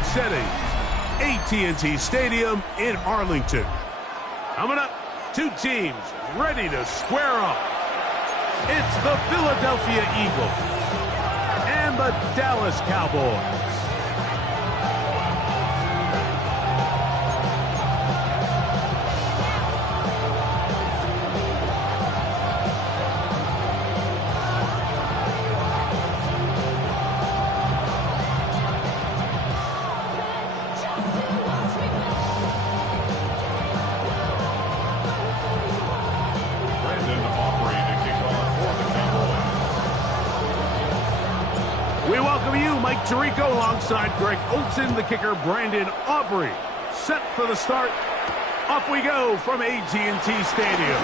Kansas City, AT&T Stadium in Arlington. Coming up, two teams ready to square off. It's the Philadelphia Eagles and the Dallas Cowboys. Mike Tirico alongside Greg Olsen, the kicker Brandon Aubrey. Set for the start. Off we go from AT&T Stadium.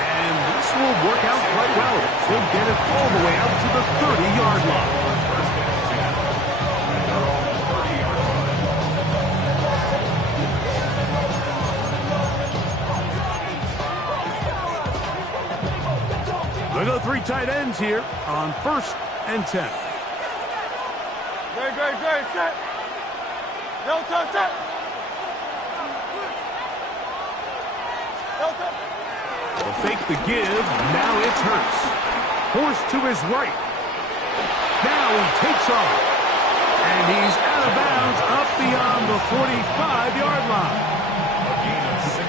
And this will work out quite well. He'll get it all the way out to the 30-yard line. We'll go three tight ends here on 1st and 10. Great, set. No touch, set. They'll fake the give. Now it's Hurts. Forced to his right. Now he takes off. And he's out of bounds up beyond the 45-yard line.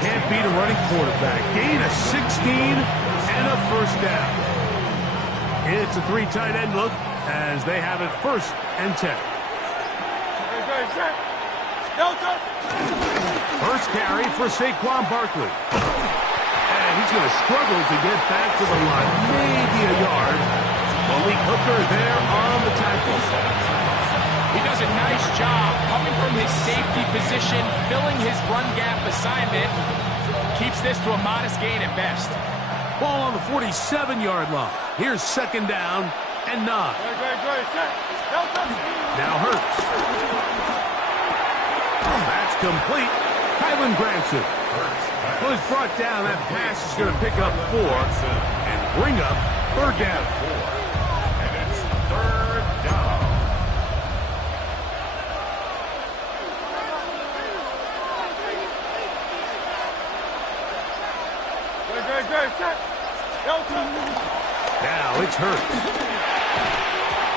Can't beat a running quarterback. Gain of 16. And a first down. It's a three tight end look as they have it 1st and 10. First carry for Saquon Barkley. And he's going to struggle to get back to the line. Maybe a yard. Malik Hooker there on the tackle. He does a nice job coming from his safety position, filling his run gap assignment. Keeps this to a modest gain at best. Ball on the 47-yard line. Here's 2nd down and 9. Now Hurts. That's complete. Kylen Granson was brought down. That pass is going to pick up 4 and bring up 3rd down. And it's 3rd down. Now it's Hurts.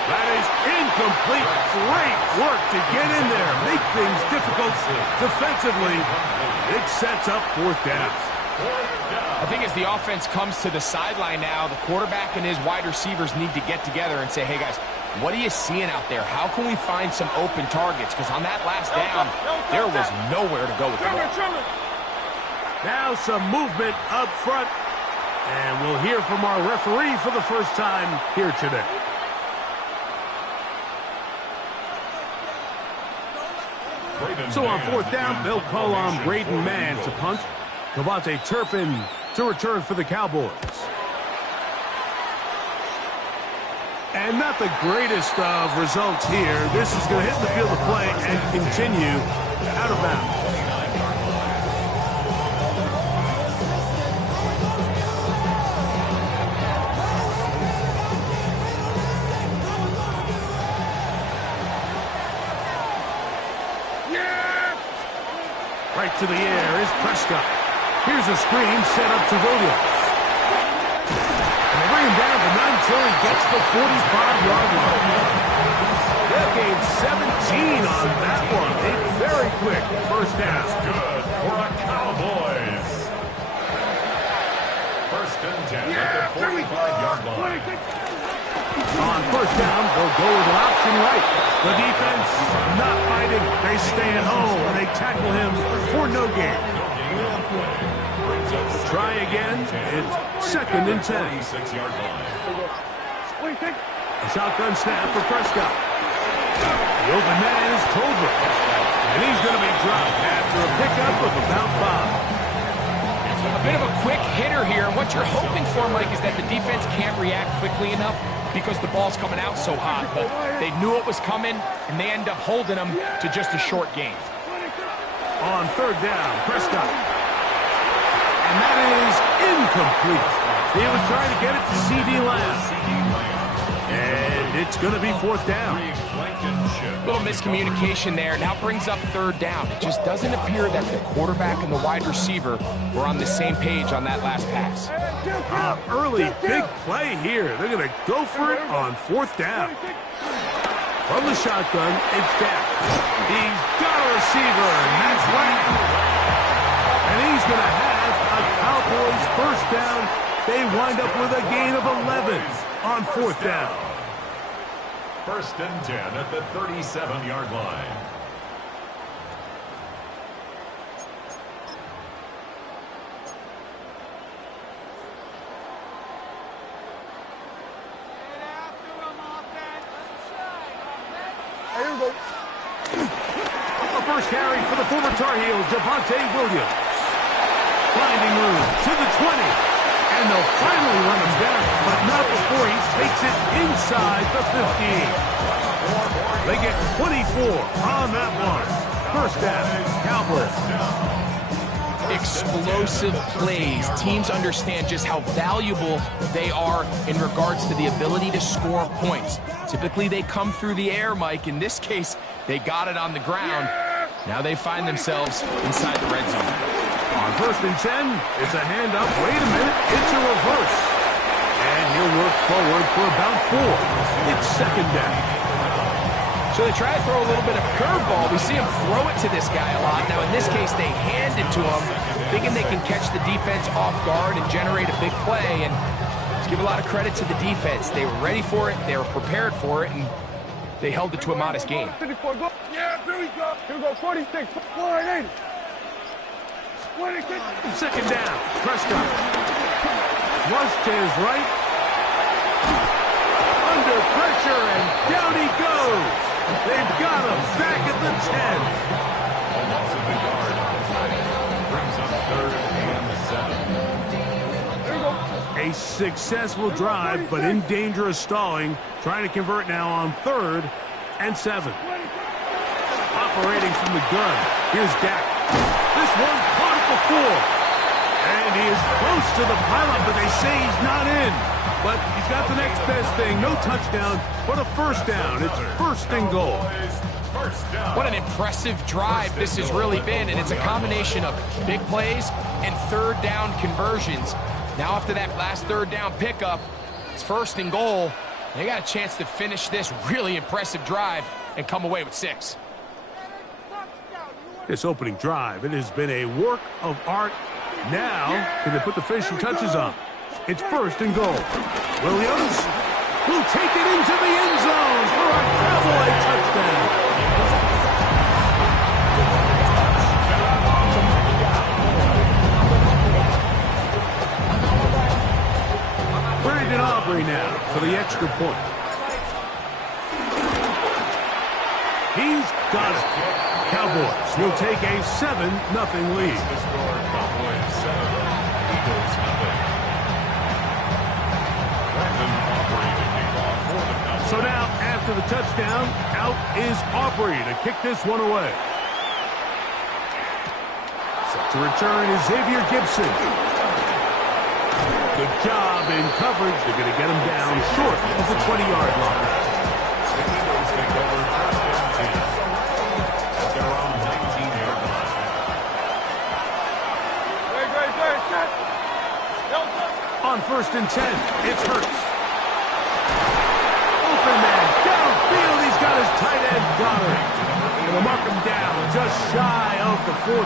That is incomplete. Great work to get in there. Make things difficult defensively. It sets up 4th down. I think as the offense comes to the sideline now, the quarterback and his wide receivers need to get together and say, hey guys, what are you seeing out there? How can we find some open targets? Because on that last down, there was nowhere to go with the ball. Now some movement up front. And we'll hear from our referee for the first time here today. So on 4th down, they'll call on Braden Mann to punt. Kavontae Turpin to return for the Cowboys. And not the greatest of results here. This is going to hit the field of play and continue out of bounds. Right to the air is Prescott. Here's a screen set up to Williams. And they bring him down, but not until he gets the 45-yard line. They'll gain 17 on that one. A very quick first down. That's good for the Cowboys. 1st and 10 at the 45-yard line. On 1st down, they'll go with an option right. The defense not fighting. They stay at home. They tackle him for no gain. Try again. It's 2nd and 10. A shotgun snap for Prescott. The open man is Tolbert. And he's going to be dropped after a pickup of about 5. A bit of a quick hitter here. What you're hoping for, Mike, is that the defense can't react quickly enough because the ball's coming out so hot. But they knew it was coming, and they end up holding them to just a short gain. On 3rd down, Prescott. And that is incomplete. He was trying to get it to C.D. Lamb. And It's going to be fourth down. Little miscommunication there. Now brings up third down. It just doesn't appear that the quarterback and the wide receiver were on the same page on that last pass. Early big play here. They're going to go for it on fourth down. From the shotgun, it's Dak. He's got a receiver, and that's Lamb. And he's going to have a Cowboys first down. They wind up with a gain of 11 on fourth down. First and 10 at the 37-yard line. A first carry for the former Tar Heels, Javonte Williams. Finding room to the 20. And they'll finally run him down, but not before he takes it inside the 15. They get 24 on that one. First down, Cowboys. Explosive plays. Teams understand just how valuable they are in regards to the ability to score points. Typically, they come through the air, Mike. In this case, they got it on the ground. Now they find themselves inside the red zone. On first and 10, it's a handoff. Wait a minute, it's a reverse. And he'll work forward for about 4. It's second down. So they try to throw a little bit of curveball. We see him throw it to this guy a lot. Now, in this case, they hand it to him, thinking they can catch the defense off guard and generate a big play. And let's give a lot of credit to the defense. They were ready for it, they were prepared for it, and they held it to a modest gain. Yeah, here we go. Here we go, 46, 480. Second down, Prescott. Flush to his right. Under pressure, and down he goes. They've got him back at the 10. A loss of the yard on the play. Brings up third and 7. A successful drive, but in danger of stalling. Trying to convert now on third and 7. Operating from the gun. Here's Dak. This one caught it before. And he is close to the pylon, but they say he's not in. But he's got the next best thing. No touchdown, but a first down. It's first and goal. What an impressive drive this has really been, and it's a combination of big plays and third down conversions. Now after that last third down pickup, it's first and goal. They got a chance to finish this really impressive drive and come away with 6. This opening drive, it has been a work of art. Now, can they put the finishing touches on? It's first and goal. Williams will take it into the end zone for a Cowboy touchdown. Brandon Aubrey now for the extra point. He's got it. Cowboys will take a 7-0 lead. The score, Cowboys 7, Eagles 0. Brandon Aubrey to kick off for the Cowboys. So now, after the touchdown, out is Aubrey to kick this one away. Set to return is Xavier Gibson. Good job in coverage. They're going to get him down short of the 20-yard line. The Eagles take over first and 10 at their own 19-yard line. On first and 10, it's Hurts. Open man, downfield, he's got his tight end Goddard. Going to mark him down just shy of the 40.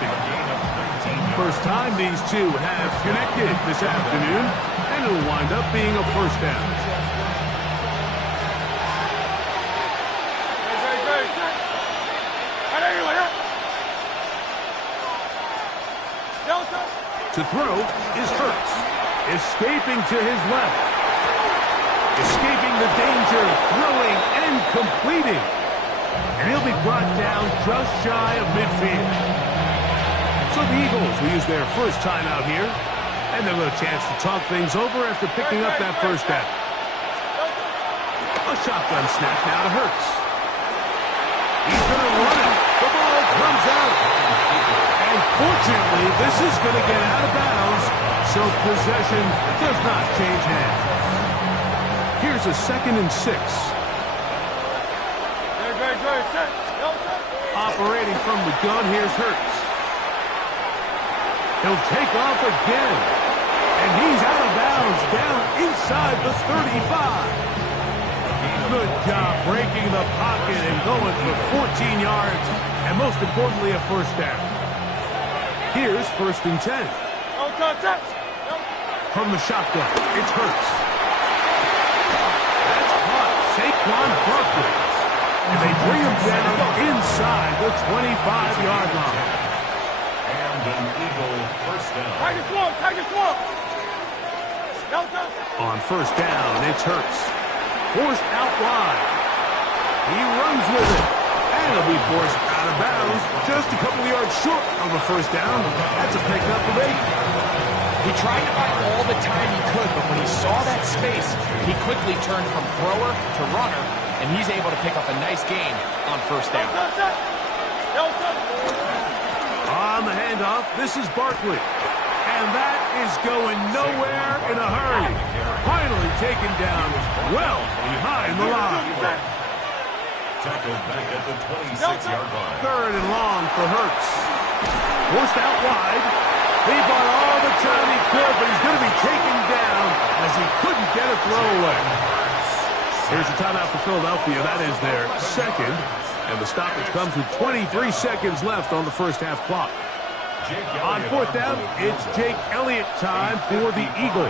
First time these two have connected this afternoon, and it'll wind up being a first down. To throw is Hurts. Escaping to his left. Escaping the danger, throwing and completing. And he'll be brought down just shy of midfield. So the Eagles will use their first time out here, and they'll have a chance to talk things over after picking up that first down. A shotgun snap now to Hurts. He's going to run it. The ball comes out. And fortunately, this is going to get out of bounds, so possession does not change hands. Here's a 2nd and 6. Operating from the gun, here's Hurts. He'll take off again. And he's out of bounds, down inside the 35. Good job breaking the pocket and going for 14 yards, and most importantly, a first down. Here's 1st and 10. From the shotgun, it's Hurts. That's caught. Saquon Barkley. And they bring him down inside the 25-yard line. And an Eagle first down. On 1st down, it's Hurts. Forced out wide. He runs with it. And he'll be forced out of bounds. Just a couple of yards short of a first down. That's a pickup of 8. He tried to buy all the time he could, but when he saw that space, he quickly turned from thrower to runner, and he's able to pick up a nice gain on 1st down. On the handoff, this is Barkley. And that is going nowhere in a hurry. Finally taken down well behind the line. Tackled back at the 26-yard line. 3rd and long for Hurts. Forced out wide. He bought all the time he could, but he's going to be taken down as he couldn't get a throw away. Here's a timeout for Philadelphia. That is their 2nd. And the stoppage comes with 23 seconds left on the first half clock. On 4th down, it's Jake Elliott time for the Eagles.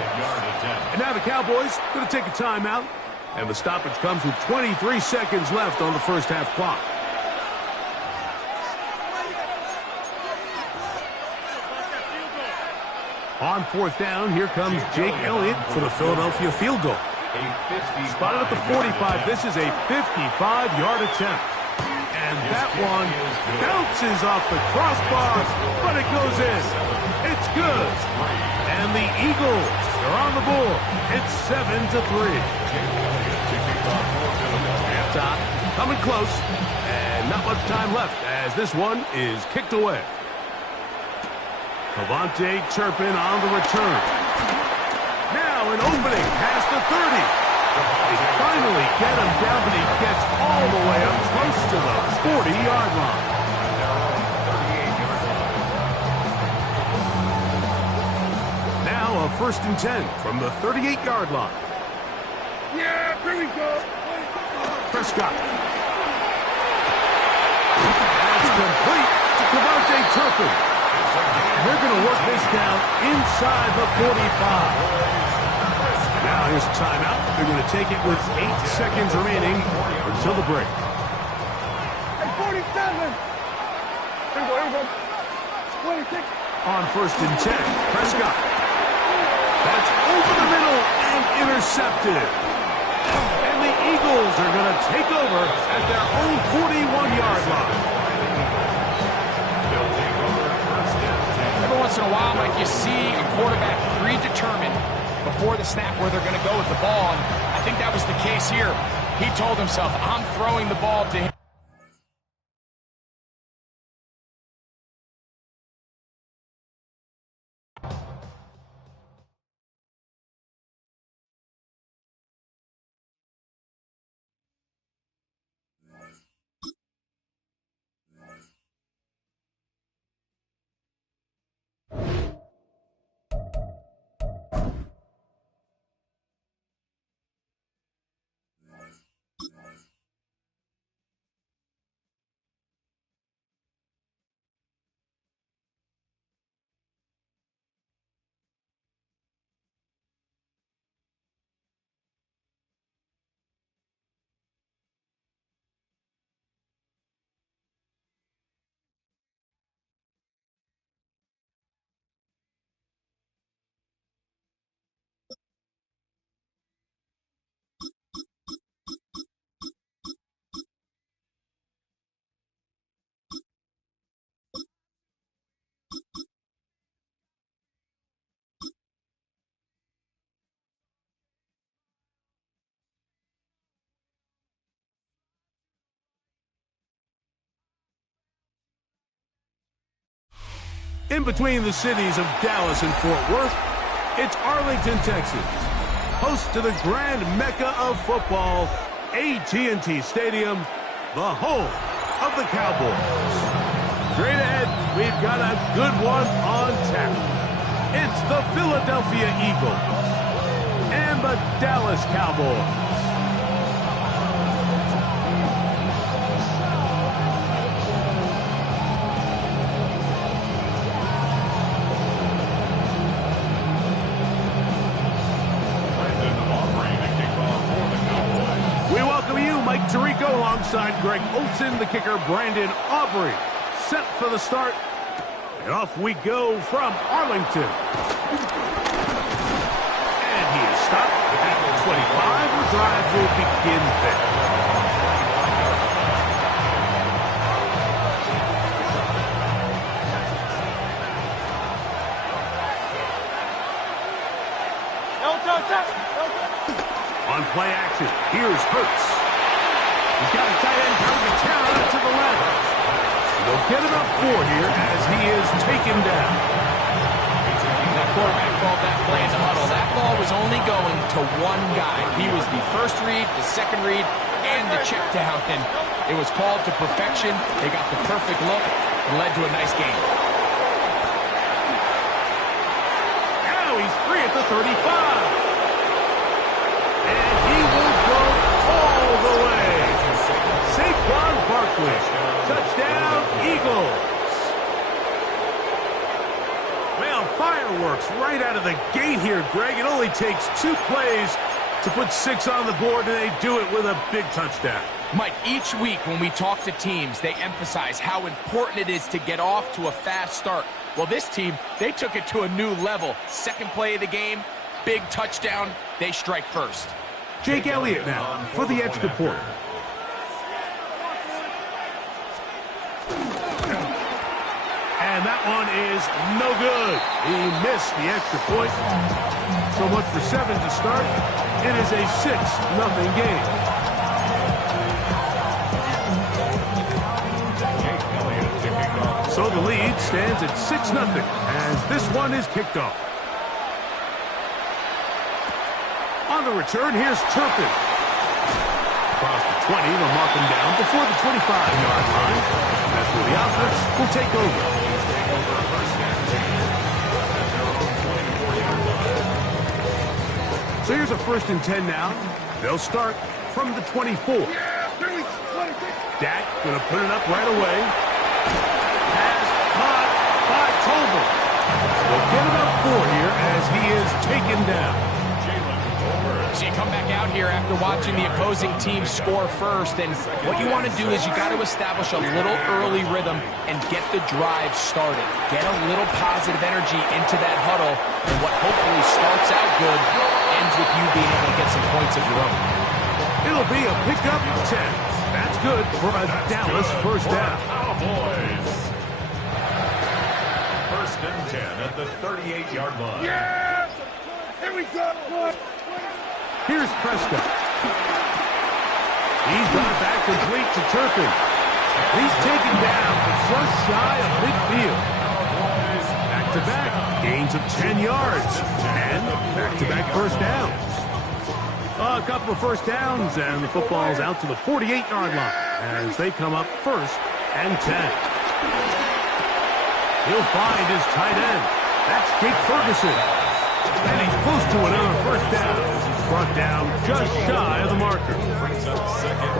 And now the Cowboys going to take a timeout. And the stoppage comes with 23 seconds left on the first half clock. On 4th down, here comes Jake Elliott for the Philadelphia field goal. Spotted at the 45. This is a 55-yard attempt. And that one bounces off the crossbar, but it goes in. It's good. And the Eagles are on the board. It's 7-3. Halftime coming close, and not much time left as this one is kicked away. Cavante Turpin on the return. Now an opening past the 30. They finally get him down, but he gets all the way up close to the 40-yard line. Now a 1st and 10 from the 38-yard line. Yeah, here we go. Prescott. That's complete to Cavante Turpin. They're going to work this down inside the 45. Now here's a timeout. They're going to take it with 8 seconds remaining until the break. Hey, 47. Here we go. 26. On 1st and 10, Prescott. That's over the middle and intercepted. And the Eagles are going to take over at their own 41-yard line. Every once in a while, Mike, you see a quarterback predetermined before the snap where they're going to go with the ball, and I think that was the case here. He told himself, I'm throwing the ball to him. In between the cities of Dallas and Fort Worth, it's Arlington, Texas, host to the grand mecca of football, AT&T Stadium, the home of the Cowboys. Straight ahead, we've got a good one on tap. It's the Philadelphia Eagles and the Dallas Cowboys. Mike Tirico alongside Greg Olsen, the kicker Brandon Aubrey. Set for the start. And off we go from Arlington. And he is stopped at the 25. The drive will begin there. On play action, here's Hurts. He's got a tight end coming to town to the left. They'll get him up 4 here as he is taken down. That quarterback called that play in the huddle. That ball was only going to one guy. He was the first read, the second read, and the check down. And it was called to perfection. They got the perfect look and led to a nice game. Now he's free at the 35. And he will go all the way. Saquon Barkley, touchdown, Eagles. Well, fireworks right out of the gate here, Greg. It only takes 2 plays to put 6 on the board, and they do it with a big touchdown. Mike, each week when we talk to teams, they emphasize how important it is to get off to a fast start. Well, this team, they took it to a new level. Second play of the game, big touchdown, they strike first. Jake Elliott now for the extra point. And that one is no good. He missed the extra point. So much for 7 to start. It is a 6-0 game. So the lead stands at 6-0 as this one is kicked off. On the return, here's Turpin. Across the 20, they'll mark him down before the 25-yard line. That's where the offense will take over. So here's a 1st and 10 now. They'll start from the 24. Dak going to put it up right away. Pass caught by Tolbert. They'll get him up 4 here as he is taken down. So you come back out here after watching the opposing team score first, and what you want to do is you got to establish a little early rhythm and get the drive started. Get a little positive energy into that huddle, and what hopefully starts out good ends with you being able to get some points of your own. It'll be a pickup 10. That's good for a Dallas first down. Cowboys. 1st and 10 at the 38-yard line. Yes! Here we go! Here's Prescott. He's got it back complete to Turpin. He's taken down just shy of midfield. Back-to-back gains of 10 yards. And back-to-back first downs. A couple of first downs, and the football's out to the 48-yard line as they come up 1st and 10. He'll find his tight end. That's Jake Ferguson. And he's close to another first down. Brought down just shy of the marker.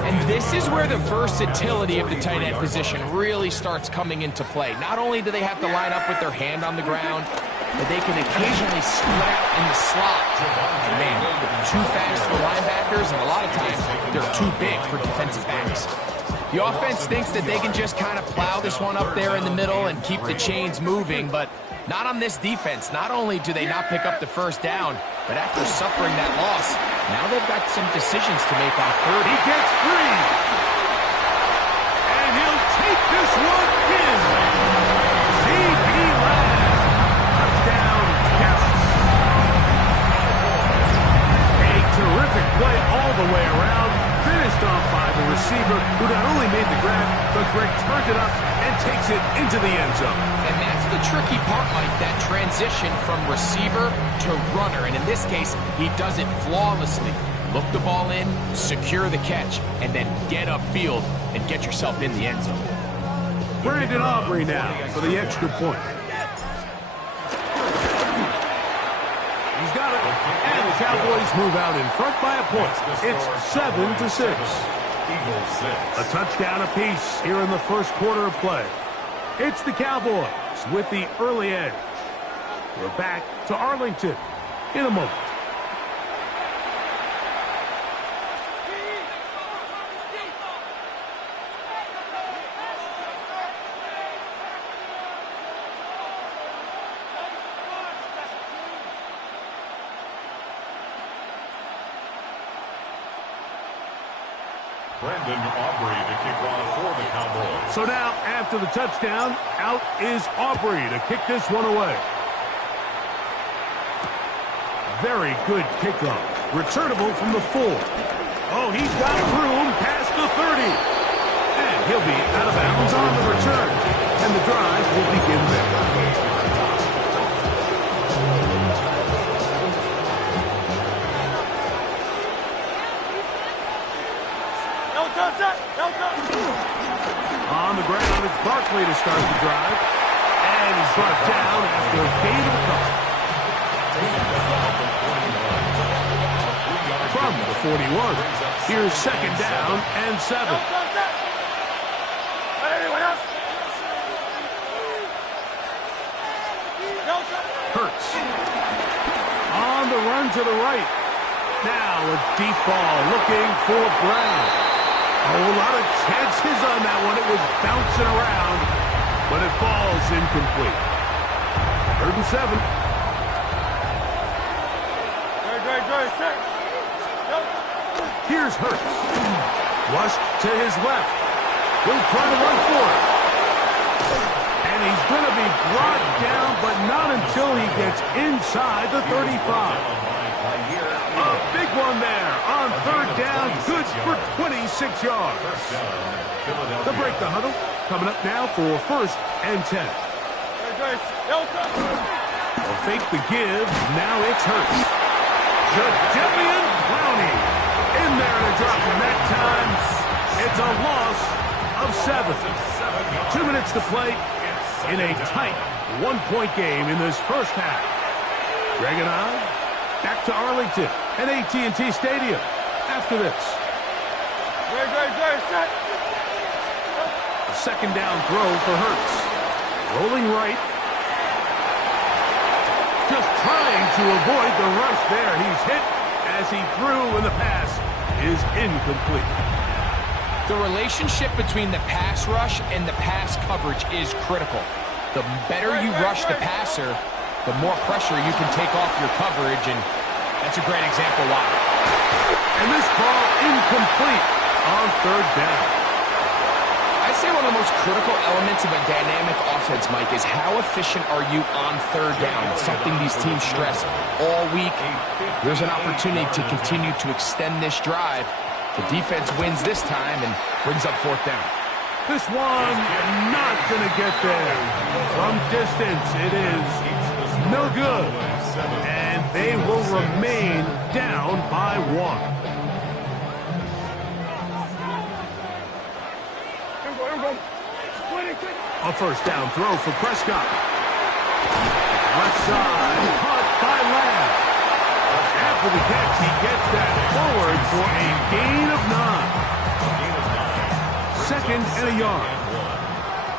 And this is where the versatility of the tight end position really starts coming into play. Not only do they have to line up with their hand on the ground, but they can occasionally split out in the slot. And man, they're too fast for linebackers, and a lot of times they're too big for defensive backs. The offense thinks that they can just kind of plow this one up there in the middle and keep the chains moving, but not on this defense. Not only do they not pick up the first down, but after suffering that loss, now they've got some decisions to make on 3rd. He gets free. And he'll take this one in. C.D. Lamb. Touchdown, Dallas. A terrific play all the way around. Finished off by the receiver, who not only made the grab, but Greg turned it up and takes it into the end zone. And that's the tricky part, Mike, that transition from receiver to runner. And in this case, he does it flawlessly. Look the ball in, secure the catch, and then get upfield and get yourself in the end zone. Brandon Aubrey now for the extra point. He's got it. And the Cowboys move out in front by a point. It's 7-6. A touchdown apiece here in the first quarter of play. It's the Cowboys with the early edge. We're back to Arlington in a moment. Brandon Aubrey to kick off for the Cowboys. So now, after the touchdown, out is Aubrey to kick this one away. Very good kickoff. Returnable from the 4. Oh, he's got room past the 30. And he'll be out of bounds on the return. And the drive will begin there. On the ground, it's Barkley to start the drive. And he's brought down after a gain of a couple. From the 41, here's second down and 7. Hurts. On the run to the right. Now a deep ball looking for Brown. A lot of chances on that one. It was bouncing around, but it falls incomplete. 3rd and 7. Here's Hurts. Flushed to his left. He'll try to run for it. And he's going to be brought down, but not until he gets inside the 35. A big one there on 3rd down. Good for 26 yards. The break the huddle. Coming up now for 1st and 10. They'll fake the give. Now it's Hurts. Jadeveon Clowney in there to drop him that time. It's a loss of 7. 2 minutes to play in a tight 1-point game in this first half. Greg and I back to Arlington at AT&T Stadium after this. A second down throw for Hurts. Rolling right. Just trying to avoid the rush there. He's hit as he threw, and the pass is incomplete. The relationship between the pass rush and the pass coverage is critical. The better you rush the passer, the more pressure you can take off your coverage, and that's a great example why. And this ball incomplete on 3rd down. I'd say one of the most critical elements of a dynamic offense, Mike, is how efficient are you on 3rd down? It's something these teams stress all week. There's an opportunity to continue to extend this drive. The defense wins this time and brings up 4th down. This one not going to get there. From distance, it is no good. And they will remain down by 1. A 1st down throw for Prescott. Left side, caught by Lamb. After the catch, he gets that forward for a gain of 9. 2nd and a yard.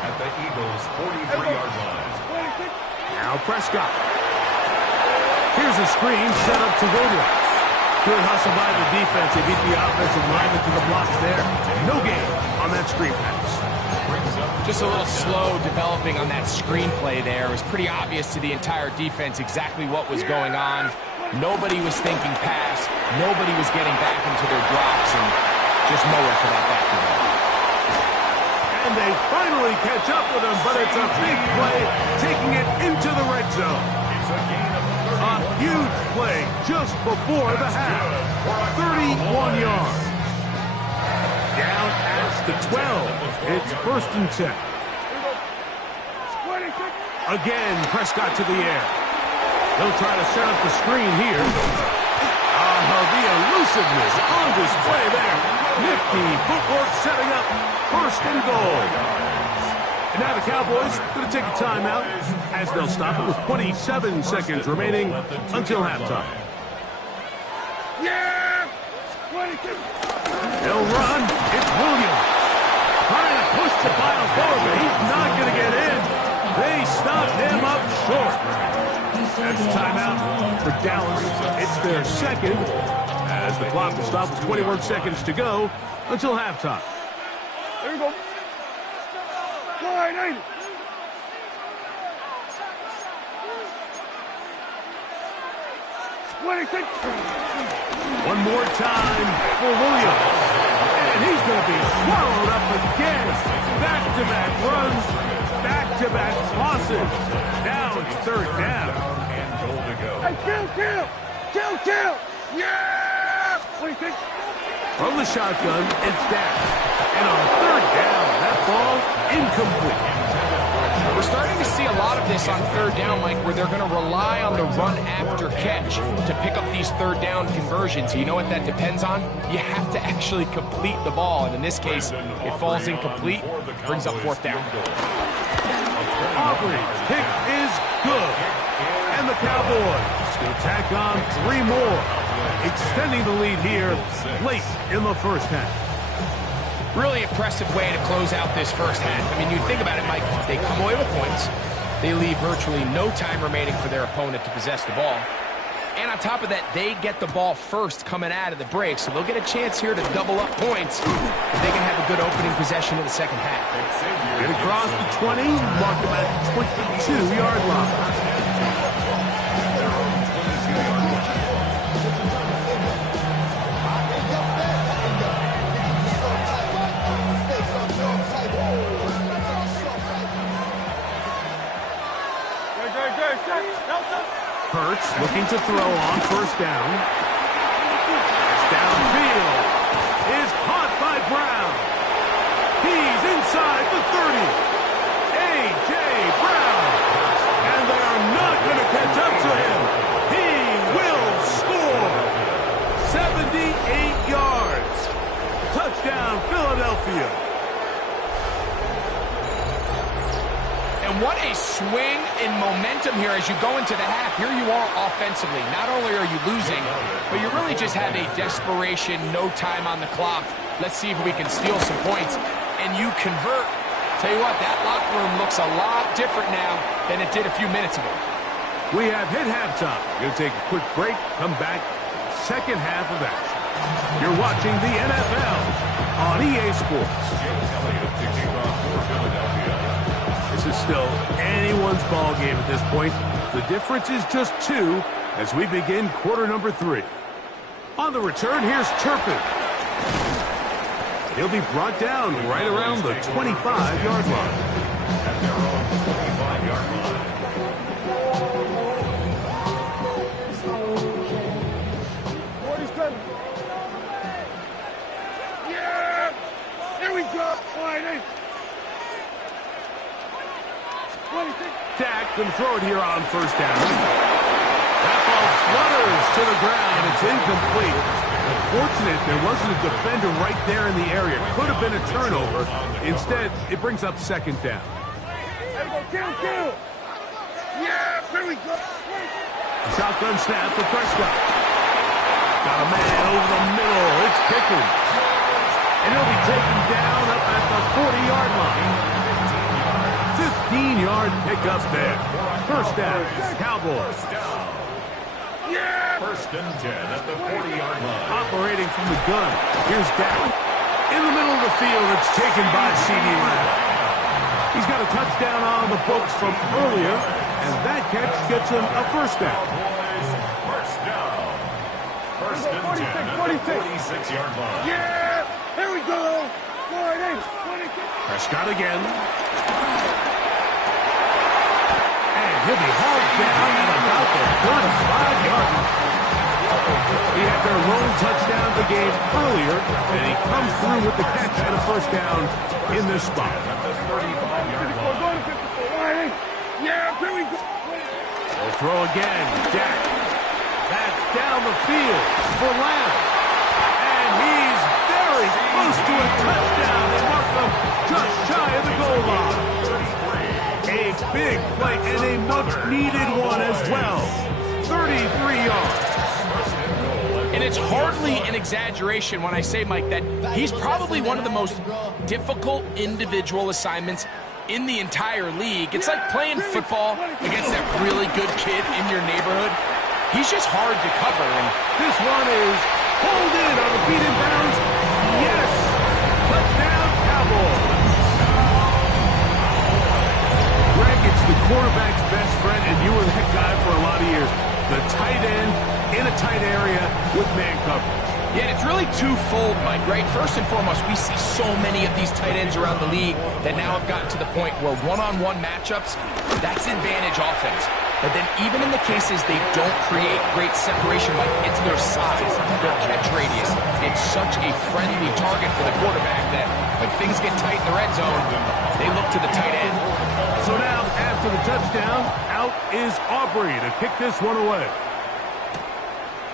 At the Eagles' 43-yard line. Now Prescott. Here's a screen set up to Williams. Good hustle by the defense. They beat the offensive lineman to the blocks there. No gain on that screen pass. Just a little slow developing on that screenplay there. It was pretty obvious to the entire defense exactly what was going on. Nobody was thinking pass. Nobody was getting back into their drops, and just nowhere for that back to go. And they finally catch up with him, but it's a big play, taking it into the red zone. A huge play just before the half. 31 yards. Down at the 12. It's 1st and 10. Again, Prescott to the air. He'll try to set up the screen here. Oh, the elusiveness on display there. Nifty footwork setting up first and goal. And now the Cowboys going to take a timeout as they'll stop it with 27 seconds remaining until halftime. Yeah! 22. He'll run. It's Williams. Trying to push the pile forward, but he's not going to get in. They stopped him up short. That's a timeout for Dallas. It's their second as the clock will stop with 21 seconds to go until halftime. There we go. Line 80. One more time for Williams. And he's going to be swallowed up again. Back-to-back runs, back-to-back tosses. Now it's third down. And goal to go. Hey, kill! Yeah! 26. From the shotgun, it's down. And on third down, that ball's incomplete. We're starting to see a lot of this on third down, Mike, where they're going to rely on the run after catch to pick up these third down conversions. You know what that depends on? You have to actually complete the ball. And in this case, it falls incomplete, brings up fourth down. Aubrey's kick is good. And the Cowboys will tack on 3 more, extending the lead here late in the first half. Really impressive way to close out this first half. I mean, you think about it, Mike, they come away with points. They leave virtually no time remaining for their opponent to possess the ball. And on top of that, they get the ball first coming out of the break. So they'll get a chance here to double up points if they can have a good opening possession in the second half. Get across the 20, mark them at the 22-yard line. Hurts looking to throw on first down. It's downfield. Is caught by Brown. He's inside the 30. A.J. Brown. And they are not going to catch up to him. He will score. 78 yards. Touchdown, Philadelphia. And what a swing in momentum here as you go into the half. Here you are offensively. Not only are you losing, but you really just have a desperation, no time on the clock. Let's see if we can steal some points. And you convert. Tell you what, that locker room looks a lot different now than it did a few minutes ago. We have hit halftime. We're going to take a quick break, come back, second half of action. You're watching the NFL on EA Sports. This is still anyone's ball game at this point. The difference is just 2 as we begin quarter number 3. On the return, here's Turpin. He'll be brought down right around the 25-yard line. At their own 25-yard line. Yeah! Here we go! Line 8. Dak can throw it here on first down. That ball flutters to the ground. It's incomplete. Unfortunate there wasn't a defender right there in the area. Could have been a turnover. Instead, it brings up second down. There we go. Kill! Yeah! Here we go! Shotgun snap for Prescott. Got a man over the middle. It's Pickens. And he'll be taken down up at the 40-yard line. 15-yard pickup there. First down, Cowboys. Yeah! First and 10 at the 40-yard line. Operating from the gun. Here's Dak. In the middle of the field, it's taken by C.D. Lamb. He's got a touchdown on the books from earlier, and that catch gets him a first down. First down. First and 10 at the 46-yard line. Yeah! Here we go! Line 8. 26. Prescott again. He'll be hauled down at about the 35-yard line. He had their lone touchdown of the game earlier, and he comes through with the catch and a first down in this spot. Yeah, here we go. They'll throw again. Dak That's down the field for Lamb. And he's very close to a touchdown. They mark him just shy of the goal line. A big play and a much-needed one as well. 33 yards. And it's hardly an exaggeration when I say, Mike, that he's probably one of the most difficult individual assignments in the entire league. It's like playing football against that really good kid in your neighborhood. He's just hard to cover. And this one is pulled in on the feet in bounds. Yes! Touchdown, Cowboys. Greg, it's the quarterback's best friend, and you were that guy for a lot of years. The tight end in a tight area with man coverage. Yeah, and it's really twofold, Mike, right? First and foremost, we see so many of these tight ends around the league that now have gotten to the point where one-on-one matchups, that's advantage offense. But then even in the cases they don't create great separation, Mike, it's their size, their catch radius. It's such a friendly target for the quarterback that when things get tight in the red zone, they look to the tight end. So now, after the touchdown, out is Aubrey to kick this one away.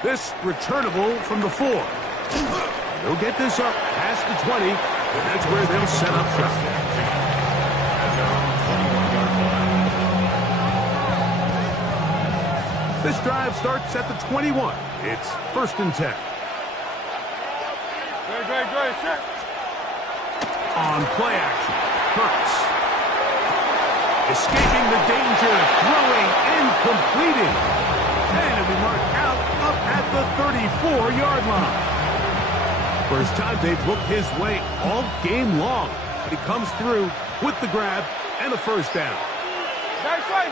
This returnable from the 4. They'll get this up past the 20, and that's where they'll set up shop. This drive starts at the 21. It's 1st and 10. Great, sir. On play action, Hurts. Escaping the danger, throwing and completing. And it'll be marked out up at the 34-yard line. First time they've looked his way all game long. He comes through with the grab and a first down. Nice try.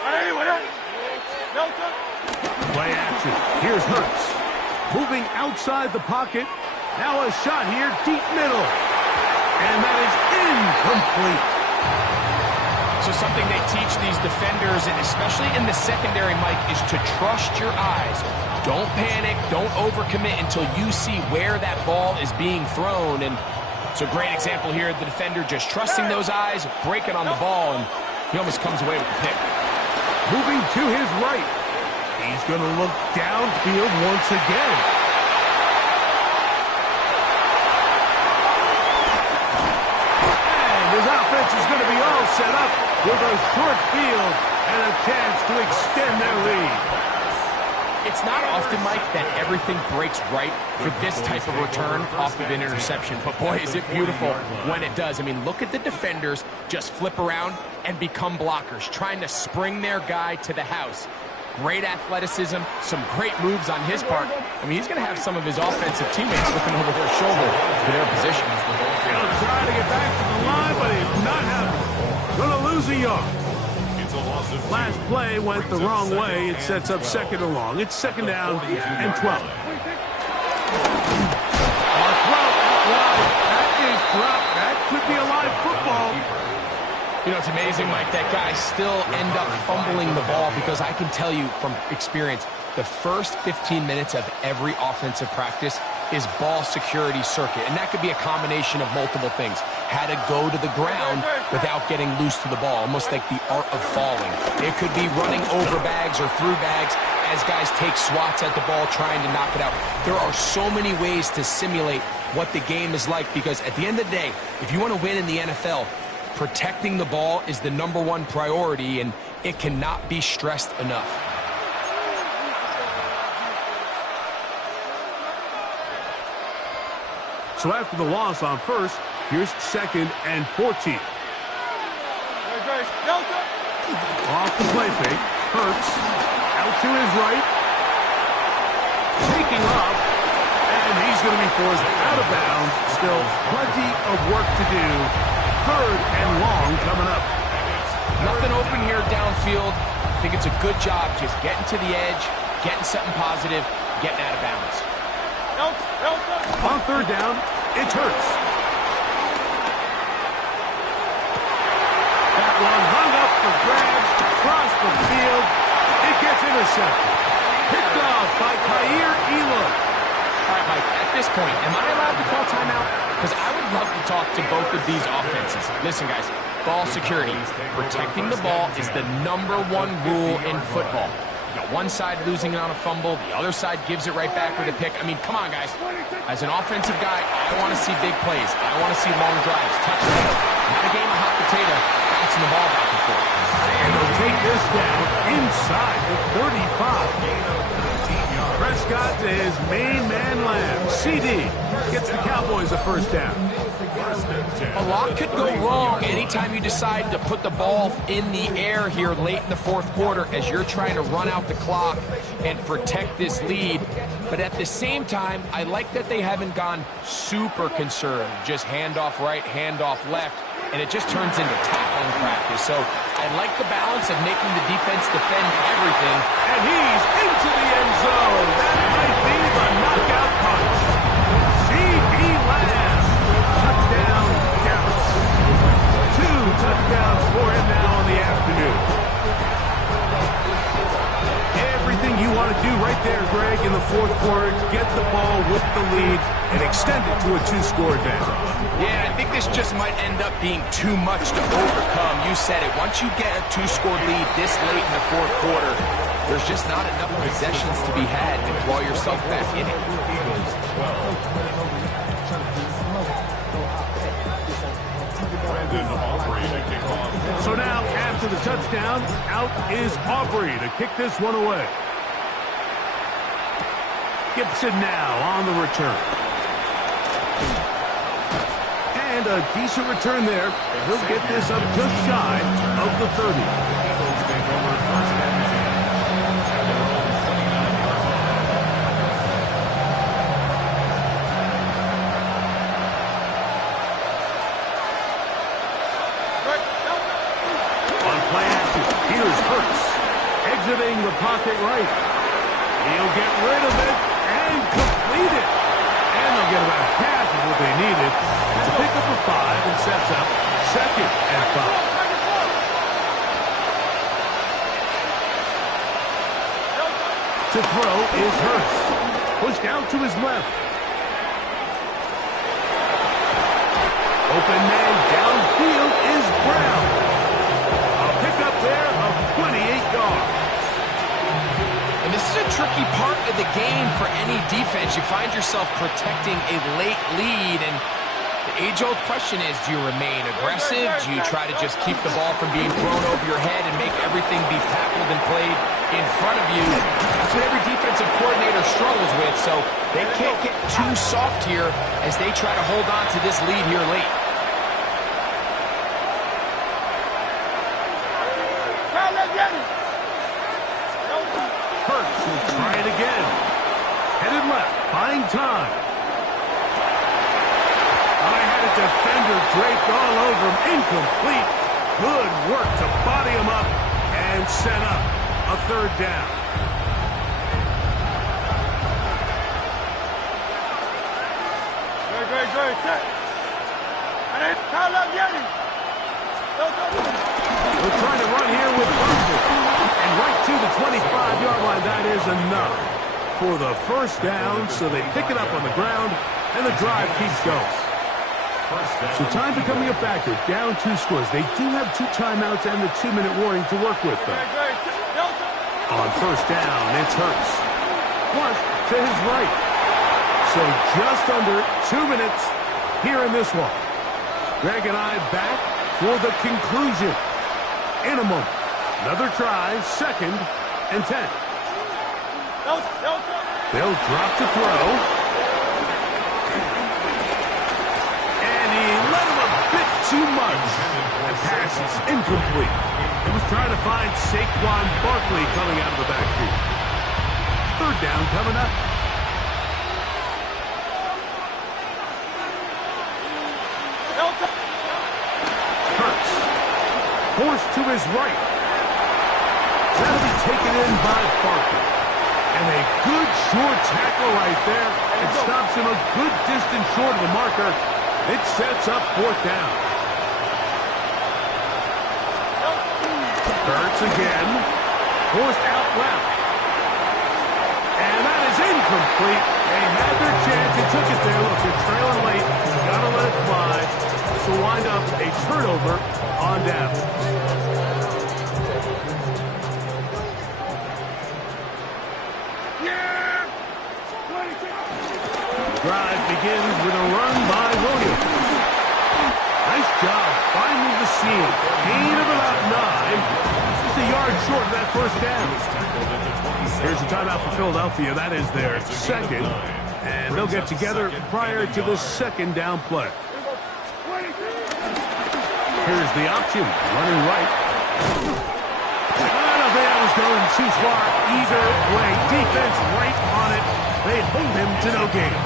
Hey, what up? Delta. Play action. Here's Hurts. Moving outside the pocket. Now a shot here, deep middle. And that is incomplete. So something they teach these defenders, and especially in the secondary, Mike, is to trust your eyes. Don't panic, don't overcommit until you see where that ball is being thrown. And it's a great example here, the defender just trusting those eyes, breaking on the ball, and he almost comes away with the pick. Moving to his right. He's going to look downfield once again. And his offense is going to be all set up with a short field and a chance to extend their lead. It's not often, Mike, that everything breaks right for this type of return off of an interception. But boy, is it beautiful when it does. I mean, look at the defenders just flip around and become blockers, trying to spring their guy to the house. Great athleticism, some great moves on his part. I mean, he's going to have some of his offensive teammates looking over their shoulder for their position. He'll try to get back to the line, but he's not happening. Going to lose a yard. Last play went the wrong way. It sets up 2nd and long. It's 2nd down and 12. That is dropped. That could be a live football. You know, it's amazing, Mike, that guys still end up fumbling the ball because I can tell you from experience, the first 15 minutes of every offensive practice is ball security circuit. And that could be a combination of multiple things. How to go to the ground without getting loose to the ball, almost like the art of falling. It could be running over bags or through bags as guys take swats at the ball trying to knock it out. There are so many ways to simulate what the game is like because at the end of the day, if you want to win in the NFL, protecting the ball is the #1 priority, and it cannot be stressed enough. So after the loss on first, here's 2nd and 14. Off the play fake. Hurts out to his right. Taking off. And he's going to be forced out of bounds. Still plenty of work to do. 3rd and long coming up. Nothing open here downfield. I think it's a good job just getting to the edge, getting something positive, getting out of bounds. On 3rd down, it's Hurts. That one hung up for grabs across the field. It gets intercepted. Picked off by Kaiir Elam. All right, Mike, at this point, am I allowed to call timeout? Because I would love to talk to both of these offenses. Listen, guys, ball security. Protecting the ball is the #1 rule in football. You got one side losing it on a fumble. The other side gives it right back with a pick. I mean, come on, guys. As an offensive guy, I want to see big plays. I want to see long drives, touchdowns. Not a game of hot potato, bouncing the ball back and forth. And they'll take this down inside the 35. Prescott to his main man Lamb. CD gets the Cowboys a first down. A lot could go wrong anytime you decide to put the ball in the air here late in the fourth quarter as you're trying to run out the clock and protect this lead. But at the same time, I like that they haven't gone super conservative. Just handoff right, handoff left, and it just turns into tackling practice. So I like the balance of making the defense defend everything. And he's into the end zone. That might be the knockout punch. C.D. Lamb. Touchdown, Dallas. 2 touchdowns for him now on the afternoon. Everything you want to do right there, Greg, in the fourth quarter, get the ball with the lead and extend it to a 2-score advantage. Yeah, I think this just might end up being too much to overcome. You said it. Once you get a 2-score lead this late in the fourth quarter, there's just not enough possessions to be had to claw yourself back in it. So now, after the touchdown, out is Aubrey to kick this one away. Gibson now on the return. And a decent return there. He'll get this up just shy of the 30. Here's Hurts, exiting the pocket right. He'll get rid of it and complete it. And they'll get about half of what they needed. It's a pickup of 5 and sets up 2nd and 5. To throw is Hurts. Pushed out to his left. Open man downfield is Brown. Up there of 28 yards. And this is a tricky part of the game for any defense. You find yourself protecting a late lead, and the age-old question is, do you remain aggressive? Do you try to just keep the ball from being thrown over your head and make everything be tackled and played in front of you? That's what every defensive coordinator struggles with, so they can't get too soft here as they try to hold on to this lead here late. Hurts will try it again. Headed left, buying time. I had a defender draped all over him. Incomplete. Good work to body him up and set up a 3rd down. Good. Set. And it's We're trying to run here with Buffalo. And right to the 25-yard line, that is enough for the first down. So they pick it up on the ground, and the drive keeps going. So time becoming a factor. Down 2 scores. They do have 2 timeouts and the 2-minute warning to work with, though. On first down, it's Hurts. Flush to his right. So just under 2 minutes here in this one. Greg and I back for the conclusion in a moment. Another try, 2nd and 10. They'll drop to throw. And he let him a bit too much. The pass is incomplete. He was trying to find Saquon Barkley coming out of the backfield. 3rd down coming up. Hurts. Forced to his right. That'll be taken in by Barkley. And a good short tackle right there. It stops him a good distance short of the marker. It sets up 4th down. Hurts again. Forced out left. And that is incomplete. They had their chance. They took it there. Look, they're trailing late. Gotta let it fly. So wind up a turnover on down. begins with a run by Williams. Nice job finding the seam. Gain of about 9. Just a yard short of that first down. Here's a timeout for Philadelphia. That is their second. And they'll get together prior to the second down play. Here's the option. Running right. I don't think that was going too far either way. Defense right on it. They hold him to no gain.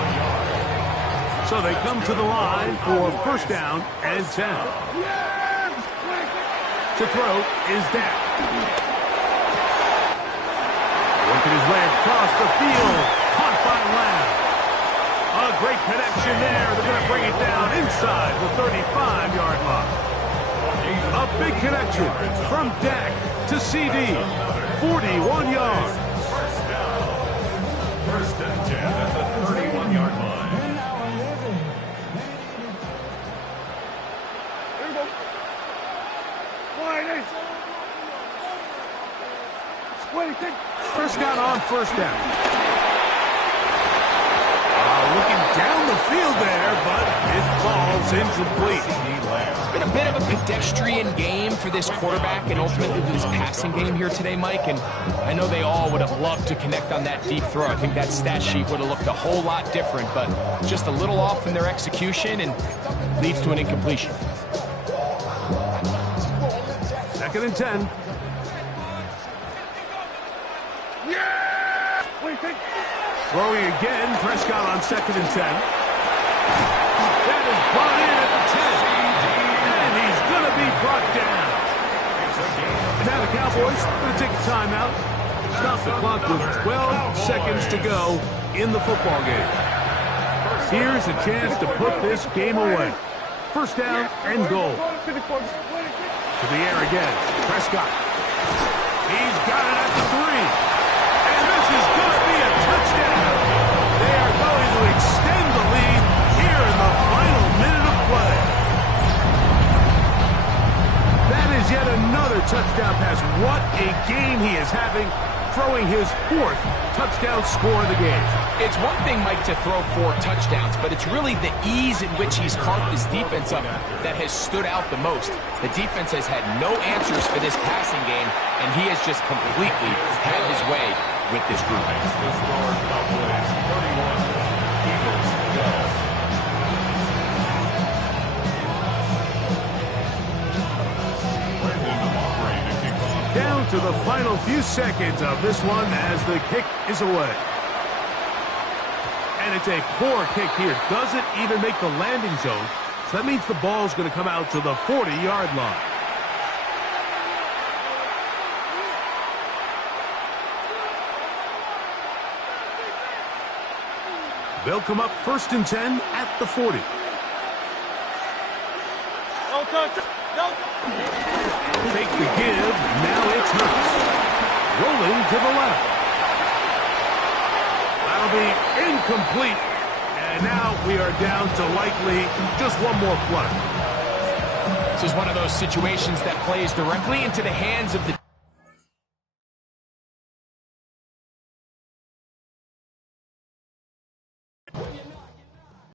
So they come to the line for first down and 10. To throw is Dak. Working his way across the field. Caught by Lamb. A great connection there. They're going to bring it down inside the 35-yard line. A big connection from Dak to CD. 41 yards. First and 10 at the 31-yard line. Here we go. Wide eight. Prescott on first down. Looking down the field there, but it falls incomplete. It's been a bit of a pedestrian game for this quarterback and ultimately this passing game here today, Mike. And I know they all would have loved to connect on that deep throw. I think that stat sheet would have looked a whole lot different, but just a little off in their execution and leads to an incompletion. Second and 10. Yeah! Wait, take. Throwing again, Prescott on second and 10. That is brought in at the 10. And he's going to be brought down. And now the Cowboys going to take a timeout. Stop the clock with 12 seconds to go in the football game. Here's a chance to put this game away. First down and goal. To the air again. Prescott. He's got it at the 3. And this is going to be a touchdown. They are going to extend the lead here in the final minute of play. That is yet another touchdown pass. What a game he is having, throwing his 4th touchdown score of the game. It's one thing, Mike, to throw 4 touchdowns, but it's really the ease in which he's carved his defense up that has stood out the most. The defense has had no answers for this passing game, and he has just completely had his way with this group. The score, Cowboys 31, Eagles 12. Down to the final few seconds of this one as the kick is away. And it's a poor kick here. Doesn't even make the landing zone. So that means the ball's going to come out to the 40-yard line. They'll come up first and 10 at the 40. Take the give. Now it's Hurts. Rolling to the left. That'll be incomplete. And now we are down to likely just one more play. This is one of those situations that plays directly into the hands of the